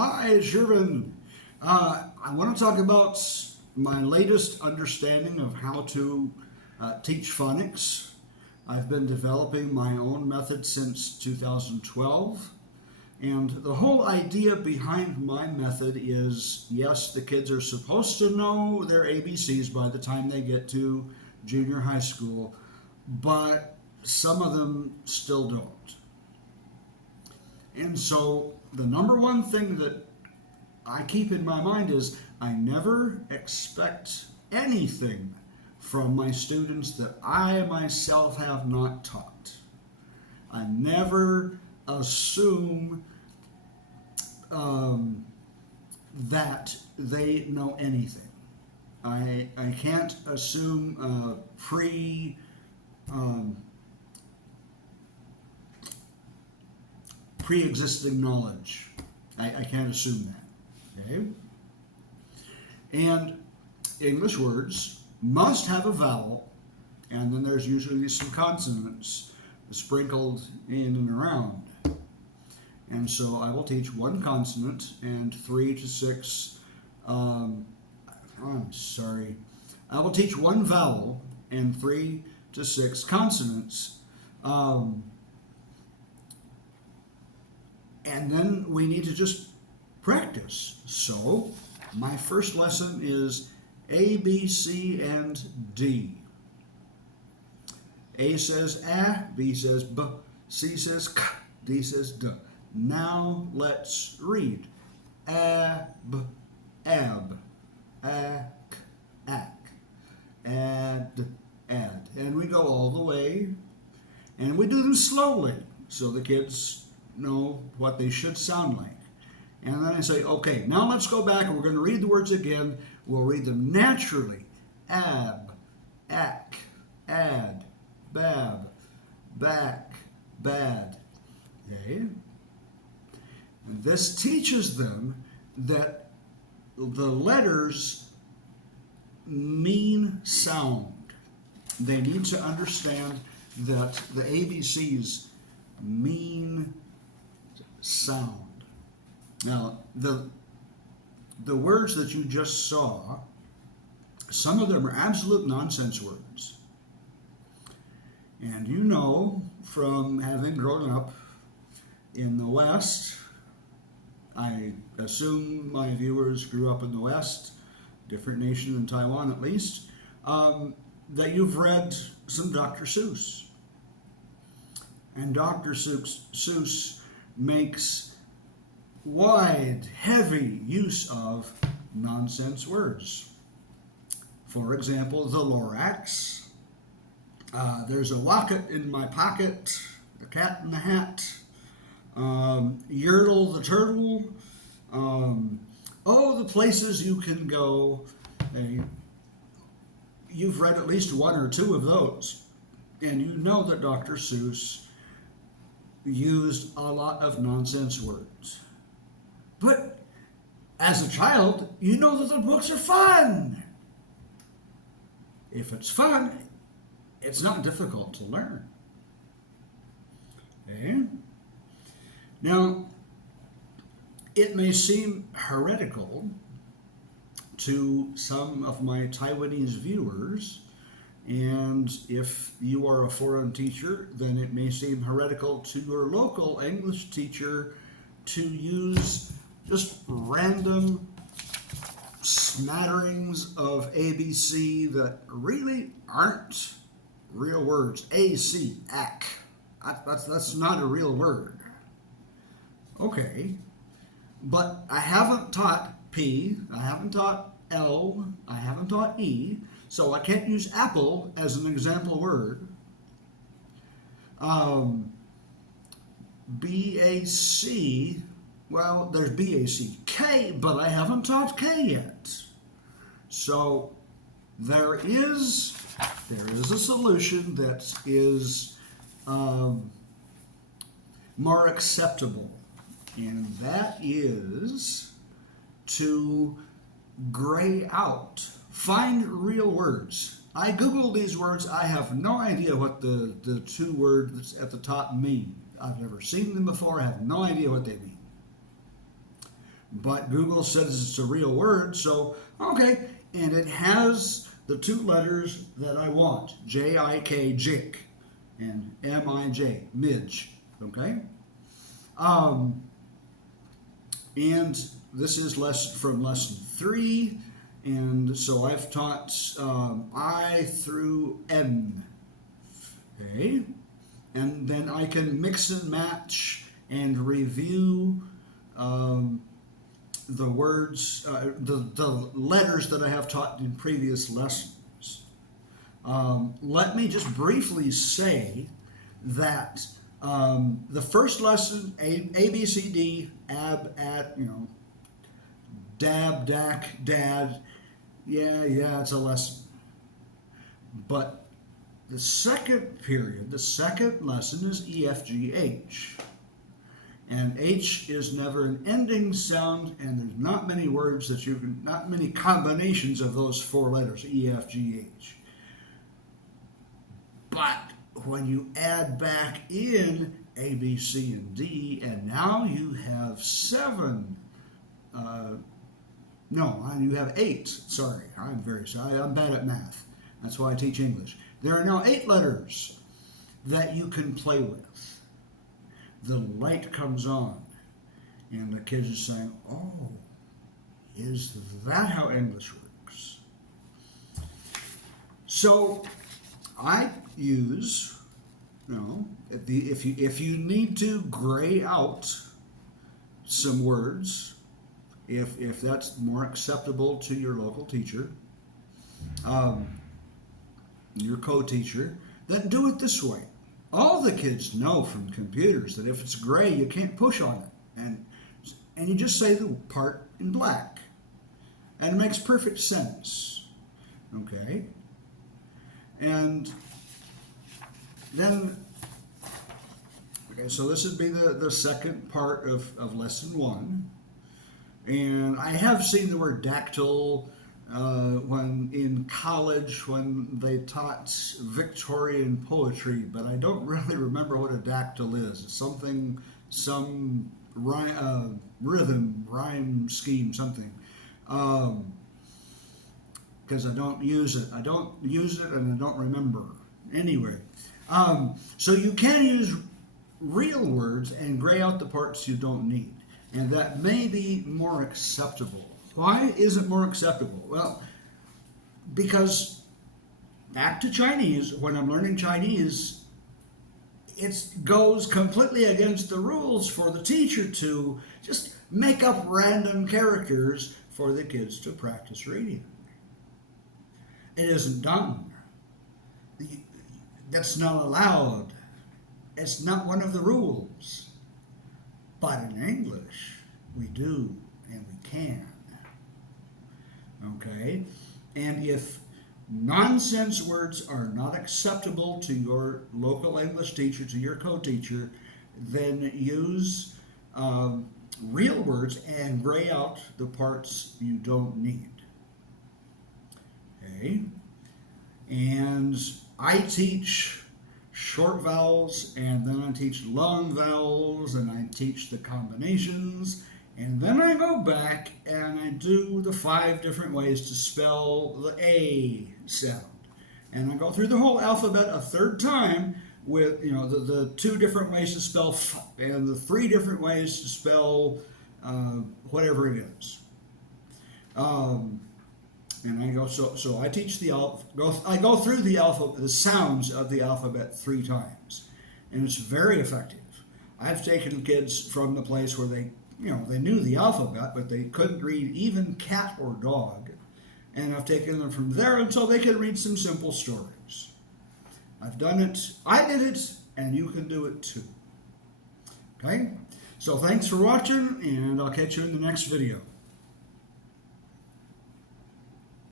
Hi, Shervin. I want to talk about my latest understanding of how to teach phonics. I've been developing my own method since 2012. And the whole idea behind my method is yes, the kids are supposed to know their ABCs by the time they get to junior high school, but some of them still don't. And so the number one thing that I keep in my mind is I never expect anything from my students that I myself have not taught. I never assume that they know anything. I can't assume um, pre-existing knowledge. I can't assume that. Okay? And English words must have a vowel, and then there's usually some consonants sprinkled in and around. And so I will teach one consonant and 3 to 6, I will teach one vowel and 3 to 6 consonants. And then we need to just practice. So my first lesson is A, B, C, and D. A says A, B says B, C says K, D says D. Now let's read. Ab, ab, ak, ak, ad, ad. And we go all the way, and we do them slowly so the kids know what they should sound like. And then I say, okay, now let's go back and we're going to read the words again. We'll read them naturally. Ab, ak, ad, bab, back, bad. Okay? This teaches them that the letters mean sound. They need to understand that the ABCs mean sound. Now, the words that you just saw, some of them are absolute nonsense words. And you know from having grown up in the West, I assume my viewers grew up in the West, different nation than Taiwan at least, that you've read some Dr. Seuss. And Dr. Seuss makes wide, heavy use of nonsense words. For example, the Lorax. There's a locket in my pocket, the cat in the hat, Yertle the turtle, the places you can go. You've read at least one or two of those, and you know that Dr. Seuss used a lot of nonsense words. But as a child, you know that the books are fun. If it's fun, it's not difficult to learn. Okay? Now, it may seem heretical to some of my Taiwanese viewers, and if you are a foreign teacher, then it may seem heretical to your local English teacher to use just random smatterings of ABC that really aren't real words. AC, ac. That's not a real word. Okay, but I haven't taught P, I haven't taught L, I haven't taught E, so I can't use apple as an example word. BAC, well, there's BAC. K, but I haven't taught K yet. So there is a solution that is more acceptable, and that is to gray out, find real words. I Googled these words. I have no idea what the two words at the top mean. I've never seen them before. I have no idea what they mean. but Google says it's a real word, so okay. And it has the two letters that I want, J-I-K, Jik, and M-I-J, Midge, okay? And this is from lesson 3, and so I've taught I through N, okay? And then I can mix and match and review the words, the letters that I have taught in previous lessons. Let me just briefly say that the first lesson, A, B, C, D, ab, at, dab, dak, dad, yeah, it's a lesson. But the second period, the second lesson is E, F, G, H. And H is never an ending sound, and there's not many words that not many combinations of those 4 letters, E, F, G, H. But when you add back in A, B, C, and D, and now you have 7, you have 8, sorry, I'm very sorry, I'm bad at math. That's why I teach English. There are now 8 letters that you can play with. The light comes on, and the kids are saying, oh, is that how English works? So I use, if you need to gray out some words, if that's more acceptable to your local teacher, your co-teacher, then do it this way. All the kids know from computers that if it's gray, you can't push on it. And you just say the part in black. And it makes perfect sense. Okay? And then, so this would be the second part of lesson 1. And I have seen the word dactyl when in college when they taught Victorian poetry, but I don't really remember what a dactyl is. It's some rhythm, rhyme scheme, something. Because I don't use it. I don't use it and I don't remember. Anyway, so you can use real words and gray out the parts you don't need. And that may be more acceptable. Why is it more acceptable? Well, because back to Chinese, when I'm learning Chinese, it goes completely against the rules for the teacher to just make up random characters for the kids to practice reading. It isn't done. That's not allowed. It's not one of the rules. But in English, we do and we can. Okay? And if nonsense words are not acceptable to your local English teacher, to your co-teacher, then use real words and gray out the parts you don't need. Okay? And I teach short vowels, and then I teach long vowels, and I teach the combinations, and then I go back and I do the 5 different ways to spell the A sound. And I go through the whole alphabet a 3rd time with, the 2 different ways to spell F and the 3 different ways to spell whatever it is. And I go, so I teach I go through the sounds of the alphabet 3 times. And it's very effective. I've taken kids from the place where they knew the alphabet, but they couldn't read even cat or dog. And I've taken them from there until they can read some simple stories. I've done it, I did it, and you can do it too. Okay? So thanks for watching, and I'll catch you in the next video.